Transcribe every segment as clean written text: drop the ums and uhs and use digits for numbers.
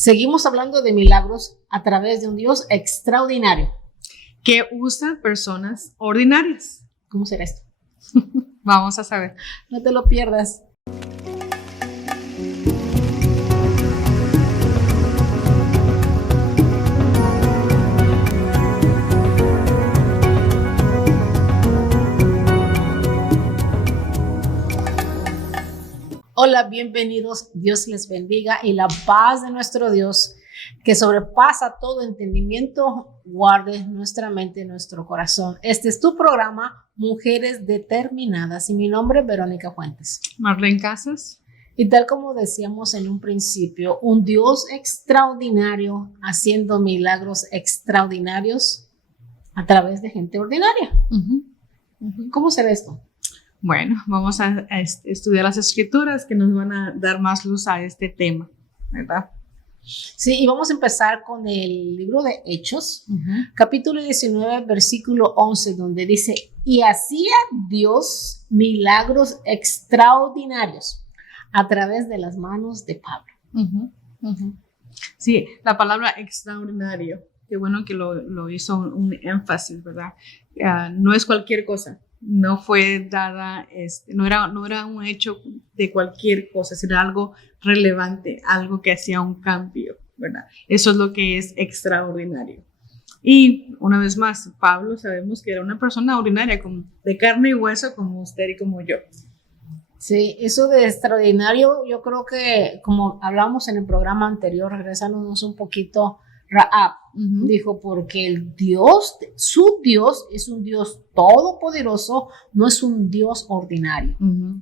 Seguimos hablando de milagros a través de un Dios extraordinario. Que usa personas ordinarias. ¿Cómo será esto? Vamos a saber. No te lo pierdas. Hola, bienvenidos. Dios les bendiga y la paz de nuestro Dios, que sobrepasa todo entendimiento, guarde nuestra mente y nuestro corazón. Este es tu programa, Mujeres Determinadas, y mi nombre es Verónica Fuentes. Marlene Casas. Y tal como decíamos en un principio, un Dios extraordinario haciendo milagros extraordinarios a través de gente ordinaria. ¿Cómo será esto? Bueno, vamos a estudiar las escrituras que nos van a dar más luz a este tema, ¿verdad? Sí, y vamos a empezar con el libro de Hechos, capítulo 19, versículo 11, donde dice, y hacía Dios milagros extraordinarios a través de las manos de Pablo. Sí, la palabra extraordinario, qué bueno que lo hizo un énfasis, ¿verdad? No es cualquier cosa. No fue dada, no era un hecho de cualquier cosa, sino algo relevante, algo que hacía un cambio, ¿verdad? Eso es lo que es extraordinario. Y una vez más, Pablo sabemos que era una persona ordinaria, de carne y hueso, como usted y como yo. Sí, eso de extraordinario, yo creo que, como hablamos en el programa anterior, regresándonos un poquito, Rahab dijo, porque el Dios, su Dios es un Dios todopoderoso, no es un Dios ordinario.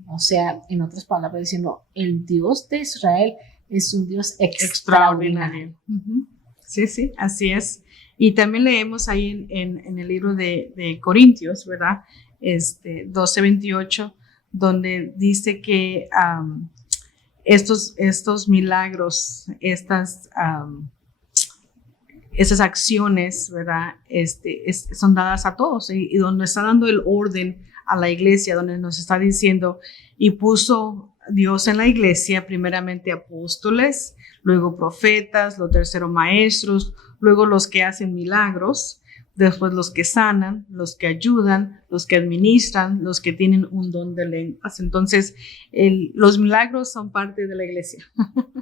O sea, en otras palabras, diciendo, el Dios de Israel es un Dios extraordinario. Sí, así es. Y también leemos ahí en el libro de Corintios, ¿verdad? 12:28, donde dice que estos milagros, esas acciones, ¿verdad? Son dadas a todos y donde está dando el orden a la iglesia, donde nos está diciendo, y puso Dios en la iglesia primeramente apóstoles, luego profetas, los terceros maestros, luego los que hacen milagros, después los que sanan, los que ayudan, los que administran, los que tienen un don de lenguas. Entonces, los milagros son parte de la iglesia.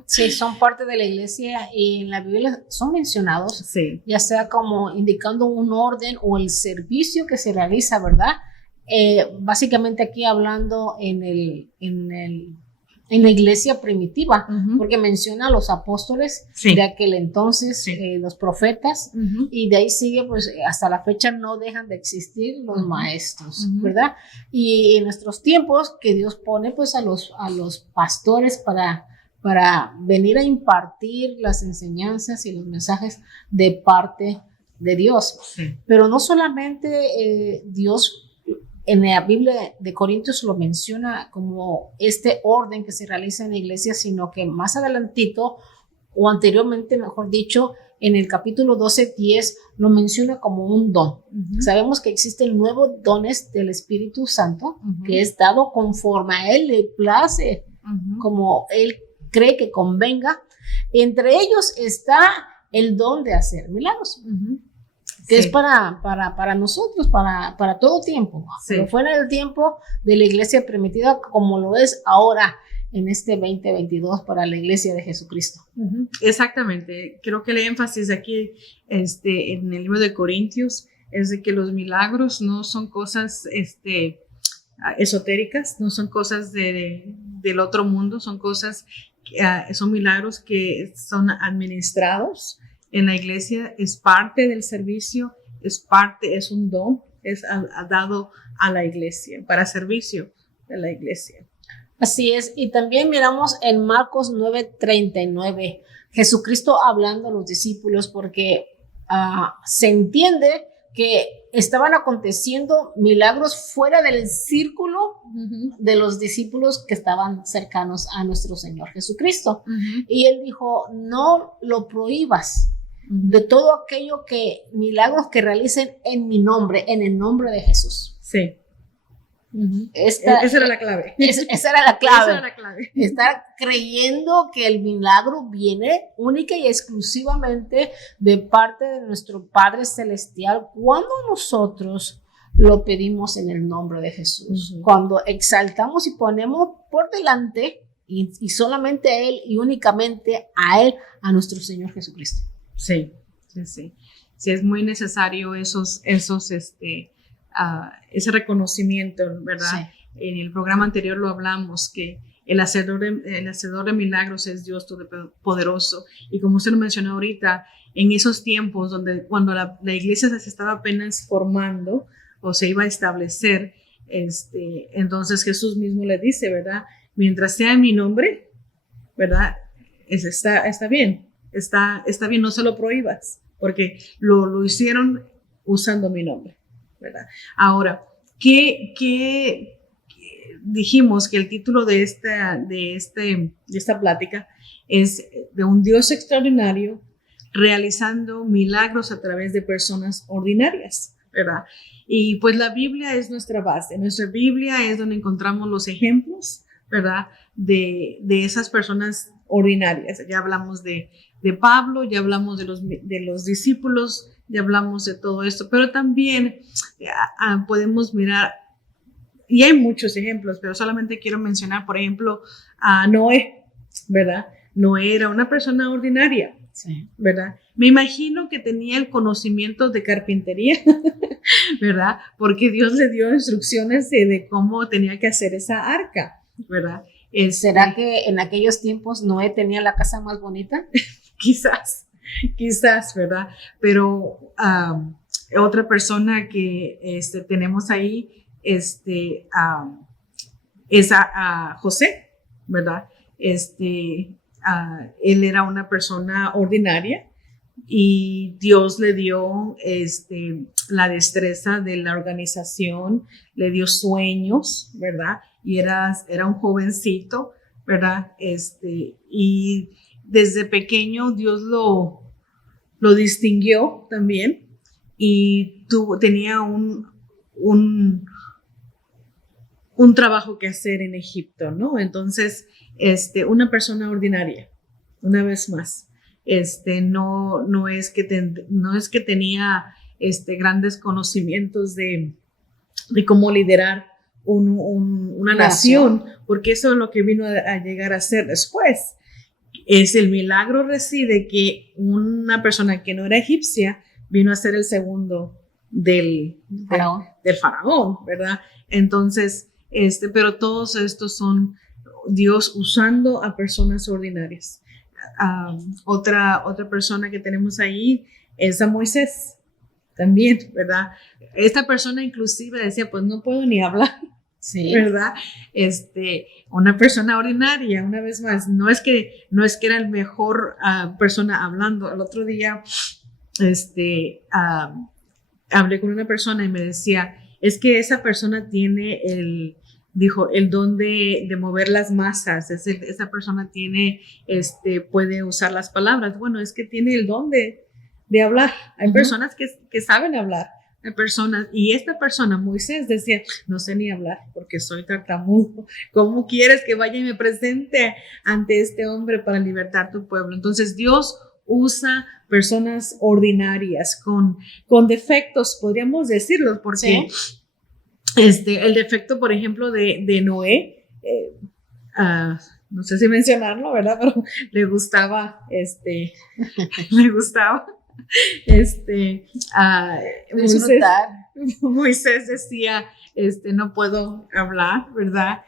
Sí, son parte de la iglesia y en la Biblia son mencionados, sí, ya sea como indicando un orden o el servicio que se realiza, ¿verdad? Básicamente aquí hablando en la iglesia primitiva, porque menciona a los apóstoles de aquel entonces, los profetas, y de ahí sigue, pues hasta la fecha no dejan de existir los maestros, ¿verdad? Y en nuestros tiempos que Dios pone pues a los pastores para venir a impartir las enseñanzas y los mensajes de parte de Dios. Pero no solamente Dios en la Biblia de Corintios lo menciona como este orden que se realiza en la iglesia, sino que más adelantito, o anteriormente, mejor dicho, en el capítulo 12:10 lo menciona como un don. Sabemos que existen nuevos dones del Espíritu Santo, que es dado conforme a Él le place, como Él cree que convenga. Entre ellos está el don de hacer milagros. Que es para nosotros, para todo tiempo, pero fuera del tiempo de la iglesia primitiva, como lo es ahora en este 2022 para la iglesia de Jesucristo. Exactamente, creo que el énfasis aquí en el libro de Corintios es de que los milagros no son cosas esotéricas, no son cosas del otro mundo, son cosas, son milagros que son administrados en la iglesia, es parte del servicio, es un don, es dado a la iglesia, para servicio de la iglesia. Así es, y también miramos en Marcos 9:39, Jesucristo hablando a los discípulos, porque se entiende que estaban aconteciendo milagros fuera del círculo de los discípulos que estaban cercanos a nuestro Señor Jesucristo. Y Él dijo, no lo prohíbas. De todo aquello milagros que realicen en mi nombre, en el nombre de Jesús. Sí. Esa era la clave. Esa era la clave. Esa era la clave. Estar creyendo que el milagro viene única y exclusivamente de parte de nuestro Padre Celestial cuando nosotros lo pedimos en el nombre de Jesús. Cuando exaltamos y ponemos por delante y solamente a Él y únicamente a Él, a nuestro Señor Jesucristo. Sí. Sí, es muy necesario ese reconocimiento, ¿verdad? Sí. En el programa anterior lo hablamos, que el hacedor de milagros es Dios Todopoderoso. Y como usted lo mencionó ahorita, en esos tiempos cuando la iglesia se estaba apenas formando o se iba a establecer, entonces Jesús mismo le dice, ¿verdad? Mientras sea en mi nombre, ¿verdad? Está bien, está bien, no se lo prohíbas, porque lo hicieron usando mi nombre, ¿verdad? Ahora, ¿qué dijimos que el título de esta plática es de un Dios extraordinario realizando milagros a través de personas ordinarias, ¿verdad? Y pues la Biblia es nuestra base. Nuestra Biblia es donde encontramos los ejemplos, ¿verdad? De esas personas ordinarias. Ya hablamos de Pablo, ya hablamos de los discípulos, ya hablamos de todo esto, pero también podemos mirar, y hay muchos ejemplos, pero solamente quiero mencionar, por ejemplo, a Noé, ¿verdad? Noé era una persona ordinaria, sí, ¿verdad? Me imagino que tenía el conocimiento de carpintería, ¿verdad? Porque Dios le dio instrucciones de cómo tenía que hacer esa arca, ¿verdad? ¿Será que en aquellos tiempos Noé tenía la casa más bonita? Quizás, ¿verdad? Pero otra persona que tenemos ahí es a José, ¿verdad? Él era una persona ordinaria y Dios le dio la destreza de la organización, le dio sueños, ¿verdad? Y era un jovencito, ¿verdad? Y desde pequeño Dios lo distinguió también y tenía un trabajo que hacer en Egipto, ¿no? Entonces, una persona ordinaria, una vez más, no es que tenía grandes conocimientos de cómo liderar una nación, porque eso es lo que vino a llegar a ser después. El milagro reside que una persona que no era egipcia vino a ser el segundo del faraón, ¿verdad? Entonces, pero todos estos son Dios usando a personas ordinarias. Otra persona que tenemos ahí es a Moisés, también, ¿verdad? Esta persona inclusive decía, pues no puedo ni hablar. Sí. ¿Verdad? Una persona ordinaria, una vez más, no es que era el mejor persona hablando. El otro día, hablé con una persona y me decía, es que esa persona tiene el don de mover las masas, esa persona puede usar las palabras. Bueno, es que tiene el don de hablar. Hay personas que saben hablar. Personas, y esta persona, Moisés, decía, no sé ni hablar porque soy tartamudo. ¿Cómo quieres que vaya y me presente ante este hombre para libertar tu pueblo? Entonces Dios usa personas ordinarias con defectos, podríamos decirlo, porque ¿sí? El defecto, por ejemplo, de Noé, no sé si mencionarlo, ¿verdad? Pero le gustaba, Moisés decía, no puedo hablar, ¿verdad?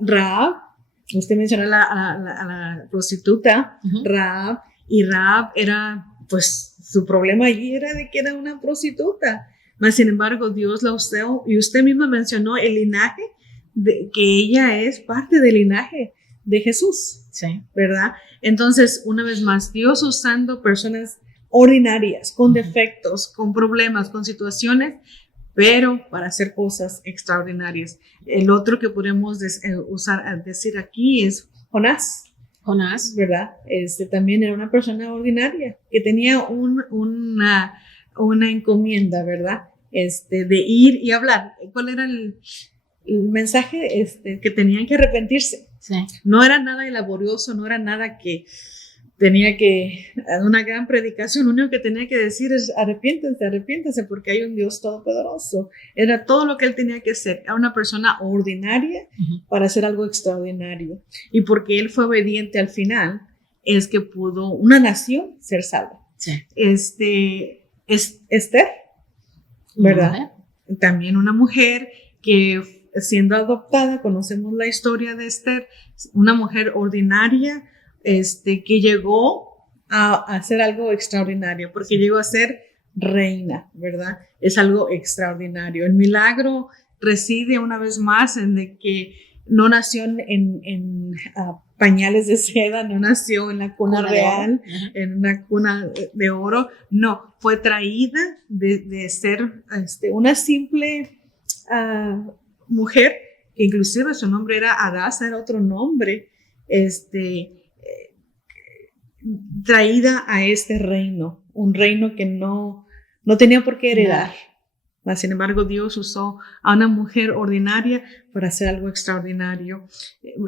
Rahab, usted mencionó a la prostituta, Rahab, y Rahab era, pues, su problema allí era de que era una prostituta, mas sin embargo Dios la usó, y usted misma mencionó el linaje, que ella es parte del linaje de Jesús, sí, ¿verdad? Entonces, una vez más, Dios usando personas ordinarias, con defectos, con problemas, con situaciones, pero para hacer cosas extraordinarias. El otro que podemos decir aquí es Jonás. Jonás, ¿verdad? También era una persona ordinaria que tenía una encomienda, ¿verdad? de ir y hablar. ¿Cuál era el mensaje? Que tenían que arrepentirse. Sí. No era nada laborioso, no era nada que tenía que, una gran predicación, lo único que tenía que decir es arrepiéntense porque hay un Dios todopoderoso. Era todo lo que él tenía que hacer. Era una persona ordinaria para hacer algo extraordinario. Y porque él fue obediente al final, es que pudo una nación ser salva. Sí. Esther, ¿verdad? También una mujer que siendo adoptada, conocemos la historia de Esther, una mujer ordinaria, que llegó a hacer algo extraordinario, porque llegó a ser reina, ¿verdad? Es algo extraordinario. El milagro reside una vez más en de que no nació en pañales de seda, no nació en la cuna real, en una cuna de oro, no, fue traída de ser una simple mujer, que inclusive su nombre era Adasa, era otro nombre, traída a este reino, un reino que no tenía por qué heredar. Sin embargo, Dios usó a una mujer ordinaria para hacer algo extraordinario.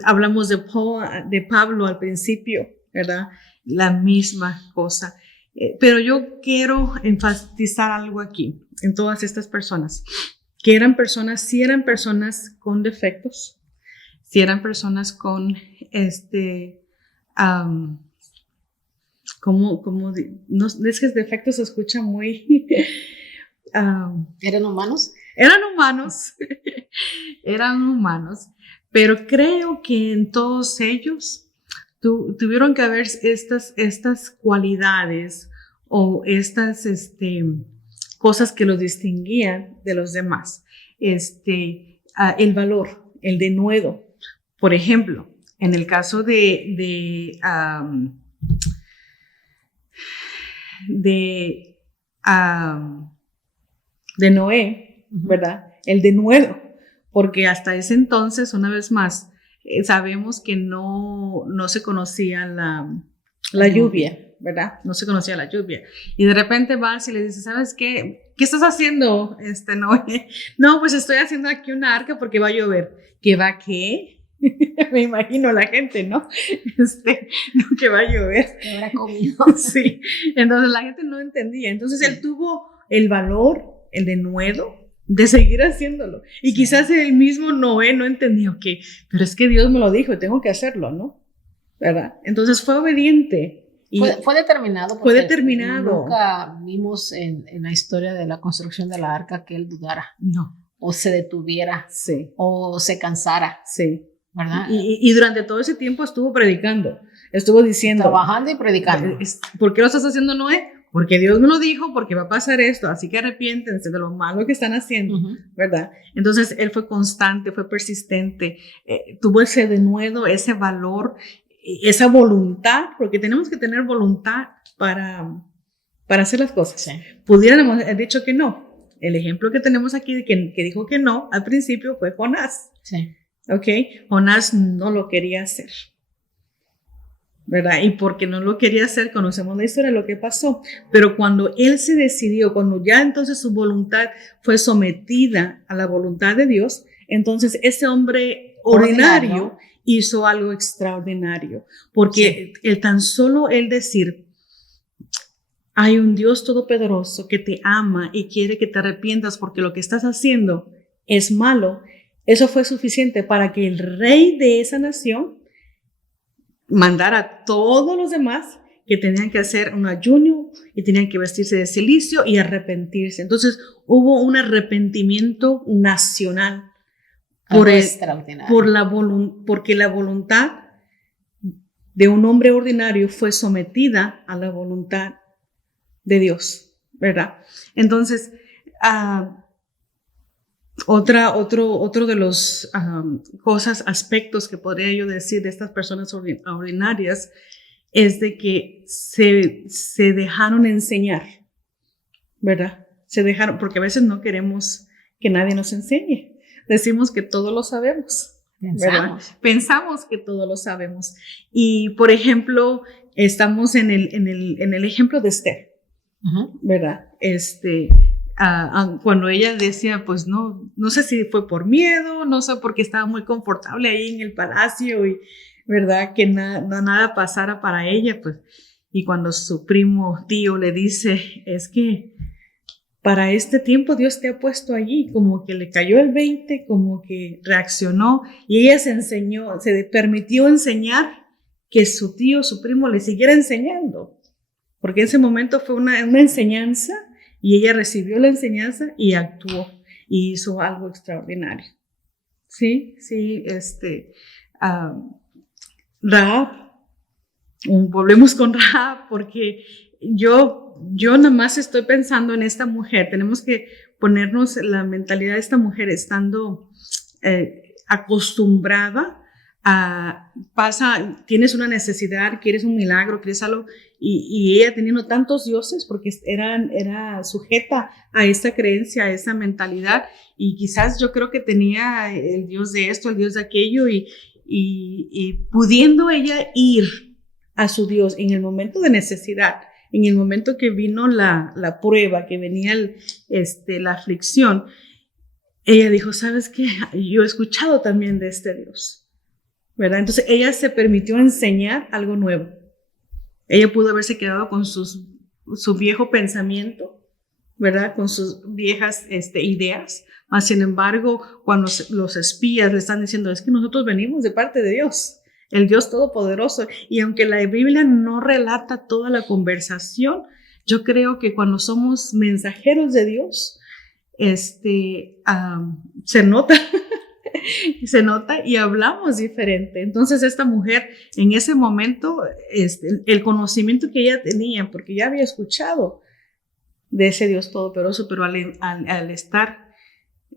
Hablamos de Pablo al principio, ¿verdad? La misma cosa. Pero yo quiero enfatizar algo aquí, en todas estas personas, que si eran personas con defectos, si eran personas con no, es que defectos se escucha muy... ¿Eran humanos? Eran humanos, pero creo que en todos ellos tuvieron que haber estas cualidades o estas cosas que los distinguían de los demás. El valor, el denuedo. Por ejemplo, en el caso de Noé, ¿verdad? El denuedo, porque hasta ese entonces, una vez más, sabemos que no se conocía la lluvia, ¿verdad? No se conocía la lluvia. Y de repente vas y le dices, ¿sabes qué? ¿Qué estás haciendo, Noé? No, pues estoy haciendo aquí una arca porque va a llover. ¿Qué va qué? Me imagino la gente, ¿no? No, que va a llover. Que habrá comido. Sí, entonces la gente no entendía. Entonces él tuvo el valor, el denuedo de seguir haciéndolo. Y quizás el mismo Noé no entendió pero es que Dios me lo dijo y tengo que hacerlo, ¿no? ¿Verdad? Entonces fue obediente. Y fue determinado. Fue determinado. Nunca vimos en la historia de la construcción de la arca que él dudara. No. O se detuviera. Sí. O se cansara. Sí. ¿Verdad? Y durante todo ese tiempo estuvo predicando. Estuvo diciendo. Trabajando y predicando. ¿Por qué lo estás haciendo, Noé? Porque Dios me lo dijo, porque va a pasar esto, así que arrepiéntense de lo malo que están haciendo, ¿verdad? Entonces, él fue constante, fue persistente, tuvo ese denuedo, ese valor, esa voluntad, porque tenemos que tener voluntad para hacer las cosas. Sí. Pudiéramos haber dicho que no. El ejemplo que tenemos aquí, que dijo que no al principio, fue Jonás. Sí. ¿Ok? Jonás no lo quería hacer, ¿verdad? Y porque no lo quería hacer, conocemos la historia de lo que pasó. Pero cuando él se decidió, cuando ya entonces su voluntad fue sometida a la voluntad de Dios, entonces ese hombre ordinario hizo algo extraordinario. Porque tan solo el decir, hay un Dios todopoderoso que te ama y quiere que te arrepientas porque lo que estás haciendo es malo, eso fue suficiente para que el rey de esa nación mandar a todos los demás que tenían que hacer un ayuno y tenían que vestirse de cilicio y arrepentirse. Entonces hubo un arrepentimiento nacional porque la voluntad de un hombre ordinario fue sometida a la voluntad de Dios, ¿verdad? Entonces, otro de los aspectos que podría yo decir de estas personas ordinarias es de que se dejaron enseñar, ¿verdad? Se dejaron, porque a veces no queremos que nadie nos enseñe. Decimos que todo lo sabemos, ¿verdad? Pensamos que todo lo sabemos. Y, por ejemplo, estamos en el ejemplo de Esther, ¿verdad? cuando ella decía, pues no sé si fue por miedo, no sé, porque estaba muy confortable ahí en el palacio y, ¿verdad? Que nada pasara para ella, pues. Y cuando su tío le dice, es que para este tiempo Dios te ha puesto allí, como que le cayó el 20, como que reaccionó y ella se permitió enseñar que su primo le siguiera enseñando, porque en ese momento fue una enseñanza y ella recibió la enseñanza y actuó y hizo algo extraordinario. Sí, Rahab, volvemos con Rahab porque yo nada más estoy pensando en esta mujer. Tenemos que ponernos la mentalidad de esta mujer estando acostumbrada tienes una necesidad, quieres un milagro, quieres algo, y ella teniendo tantos dioses porque era sujeta a esta creencia, a esa mentalidad, y quizás yo creo que tenía el dios de esto, el dios de aquello, y pudiendo ella ir a su Dios en el momento de necesidad, en el momento que vino la prueba, que venía la aflicción, ella dijo, ¿sabes qué? Yo he escuchado también de este Dios, ¿verdad? Entonces ella se permitió enseñar algo nuevo. Ella pudo haberse quedado con su viejo pensamiento, ¿verdad? Con sus viejas ideas. Mas, sin embargo, cuando los espías le están diciendo, es que nosotros venimos de parte de Dios, el Dios Todopoderoso. Y aunque la Biblia no relata toda la conversación, yo creo que cuando somos mensajeros de Dios, se nota, se nota y hablamos diferente. Entonces esta mujer en ese momento, el conocimiento que ella tenía, porque ya había escuchado de ese Dios Todopoderoso, pero al estar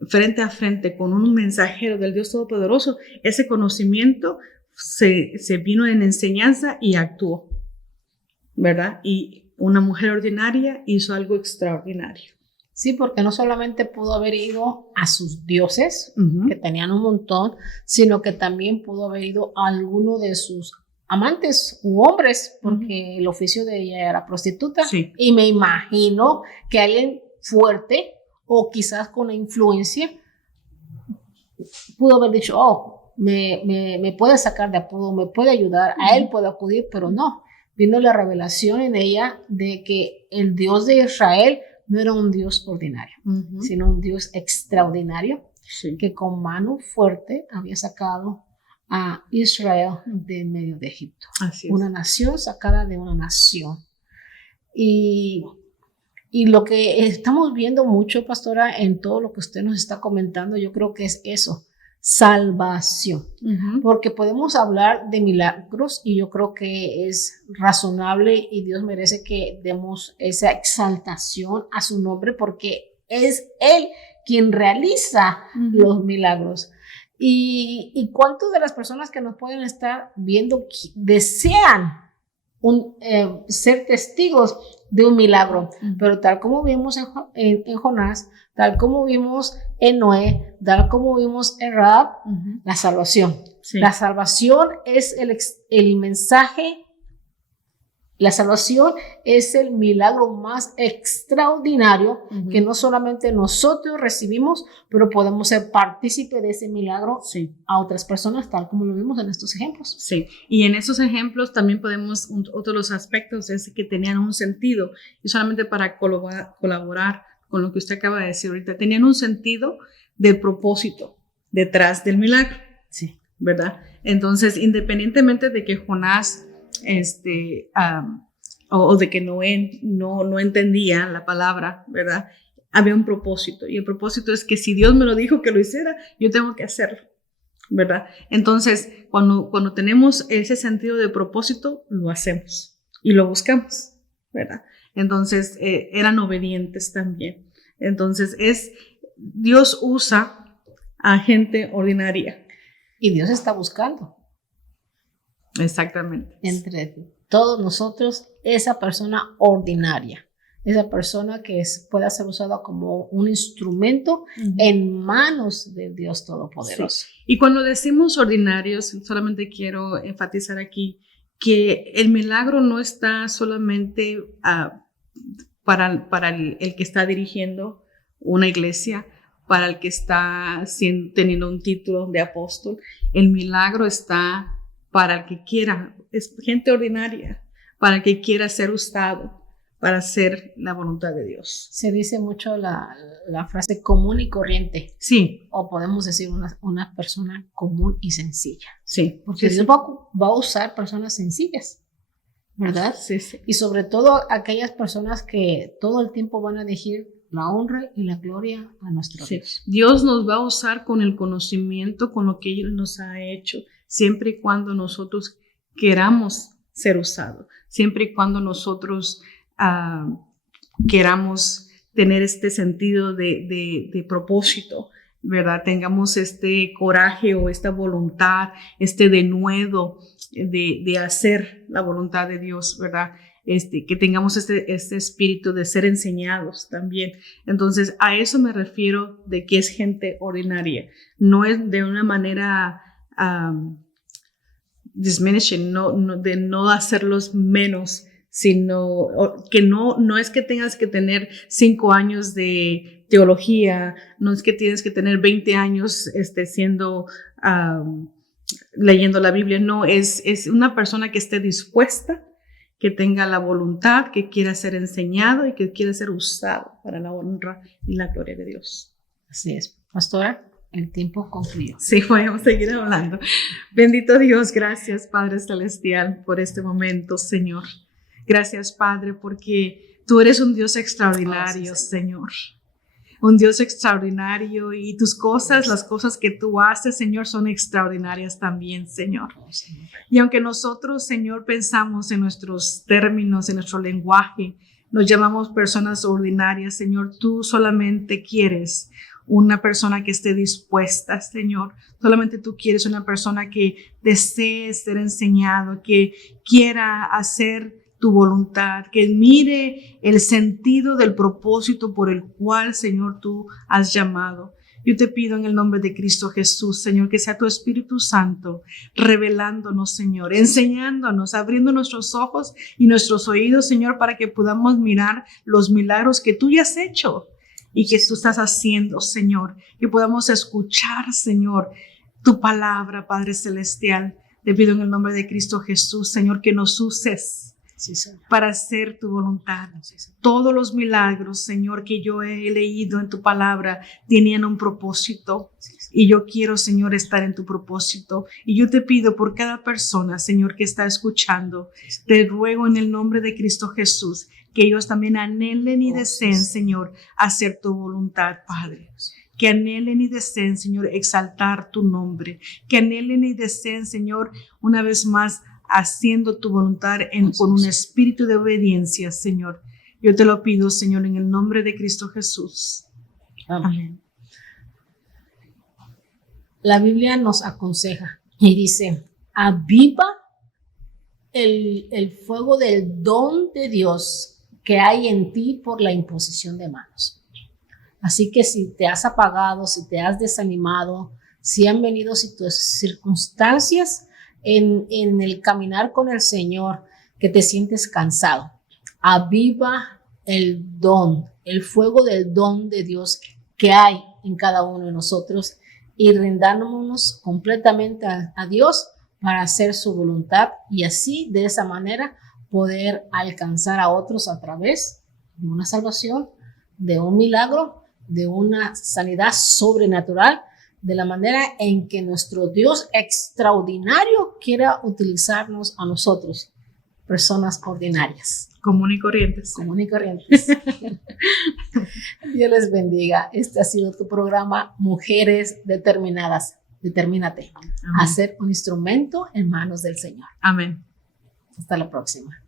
frente a frente con un mensajero del Dios Todopoderoso, ese conocimiento se vino en enseñanza y actuó, ¿verdad? Y una mujer ordinaria hizo algo extraordinario. Sí, porque no solamente pudo haber ido a sus dioses, que tenían un montón, sino que también pudo haber ido a alguno de sus amantes u hombres, porque el oficio de ella era prostituta. Sí. Y me imagino que alguien fuerte o quizás con la influencia pudo haber dicho, oh, me puede sacar de apuro, me puede ayudar, a él puedo acudir, pero no. Vino la revelación en ella de que el Dios de Israel no era un Dios ordinario, sino un Dios extraordinario, que con mano fuerte había sacado a Israel de en medio de Egipto. Así es. Una nación sacada de una nación. Y lo que estamos viendo mucho, pastora, en todo lo que usted nos está comentando, yo creo que es eso, salvación. Porque podemos hablar de milagros y yo creo que es razonable y Dios merece que demos esa exaltación a su nombre porque es Él quien realiza los milagros. Y cuántas de las personas que nos pueden estar viendo desean ser testigos de un milagro, pero tal como vimos en Jonás, tal como vimos en Noé, tal como vimos en Rahab, la salvación. Sí. La salvación es el mensaje, la salvación es el milagro más extraordinario que no solamente nosotros recibimos, pero podemos ser partícipes de ese milagro a otras personas, tal como lo vimos en estos ejemplos. Sí, y en esos ejemplos también podemos, otro de los aspectos es que tenían un sentido, y solamente para colaborar con lo que usted acaba de decir ahorita, tenían un sentido del propósito detrás del milagro, ¿verdad? Entonces, independientemente de que Jonás o de que Noé no entendía la palabra, ¿verdad? Había un propósito, y el propósito es que si Dios me lo dijo que lo hiciera, yo tengo que hacerlo, ¿verdad? Entonces, cuando tenemos ese sentido de propósito, lo hacemos y lo buscamos, ¿verdad? Entonces, eran obedientes también. Entonces, Dios usa a gente ordinaria. Y Dios está buscando. Exactamente. Entre todos nosotros, esa persona ordinaria, esa persona que pueda ser usada como un instrumento en manos de Dios Todopoderoso. Sí. Y cuando decimos ordinarios, solamente quiero enfatizar aquí que el milagro no está solamente para el que está dirigiendo una iglesia, para el que está teniendo un título de apóstol. El milagro está para el que quiera, es gente ordinaria, para el que quiera ser usado para hacer la voluntad de Dios. Se dice mucho la frase común y corriente. Sí. O podemos decir una persona común y sencilla. Sí. Porque Dios va a usar personas sencillas, ¿verdad? Sí, sí. Y sobre todo aquellas personas que todo el tiempo van a decir la honra y la gloria a nuestro Dios. Dios nos va a usar con el conocimiento, con lo que Él nos ha hecho, siempre y cuando nosotros queramos ser usados, siempre y cuando nosotros queramos tener este sentido de propósito, ¿verdad? Tengamos este coraje o esta voluntad, este denuedo de hacer la voluntad de Dios, ¿verdad? Que tengamos este espíritu de ser enseñados también. Entonces, a eso me refiero de que es gente ordinaria. No es de una manera diminishing, de no hacerlos menos, sino que no es que tengas que tener 5 años de teología, no es que tienes que tener 20 años leyendo la Biblia. No, es una persona que esté dispuesta, que tenga la voluntad, que quiera ser enseñado y que quiera ser usado para la honra y la gloria de Dios. Así es. Pastora, el tiempo concluyó. Sí, podemos seguir hablando. Bendito Dios, gracias Padre Celestial por este momento, Señor. Gracias Padre, porque tú eres un Dios extraordinario, Señor. Un Dios extraordinario, y tus cosas, las cosas que tú haces, Señor, son extraordinarias también, Señor. Y aunque nosotros, Señor, pensamos en nuestros términos, en nuestro lenguaje, nos llamamos personas ordinarias, Señor, tú solamente quieres una persona que esté dispuesta, Señor. Solamente tú quieres una persona que desee ser enseñado, que quiera hacer tu voluntad, que mire el sentido del propósito por el cual, Señor, tú has llamado. Yo te pido en el nombre de Cristo Jesús, Señor, que sea tu Espíritu Santo revelándonos, Señor, enseñándonos, abriendo nuestros ojos y nuestros oídos, Señor, para que podamos mirar los milagros que tú ya has hecho y que tú estás haciendo, Señor, que podamos escuchar, Señor, tu palabra, Padre Celestial. Te pido en el nombre de Cristo Jesús, Señor, que nos uses para hacer tu voluntad. Todos los milagros, Señor, que yo he leído en tu palabra tenían un propósito, y yo quiero, Señor, estar en tu propósito. Y yo te pido por cada persona, Señor, que está escuchando, te ruego en el nombre de Cristo Jesús que ellos también anhelen y deseen, Señor, hacer tu voluntad, Padre. Que anhelen y deseen, Señor, exaltar tu nombre. Que anhelen y deseen, Señor, una vez más, haciendo tu voluntad con un espíritu de obediencia, Señor. Yo te lo pido, Señor, en el nombre de Cristo Jesús. Amén. La Biblia nos aconseja y dice: aviva el fuego del don de Dios que hay en ti por la imposición de manos. Así que si te has apagado, si te has desanimado, si han venido circunstancias en el caminar con el Señor, que te sientes cansado, aviva el don, el fuego del don de Dios que hay en cada uno de nosotros, y rindámonos completamente a Dios para hacer su voluntad, y así, de esa manera, poder alcanzar a otros a través de una salvación, de un milagro, de una sanidad sobrenatural, de la manera en que nuestro Dios extraordinario quiera utilizarnos a nosotros, personas ordinarias. Común y corrientes. Común y corrientes. Dios les bendiga. Este ha sido tu programa Mujeres Determinadas. Determínate a ser un instrumento en manos del Señor. Amén. Hasta la próxima.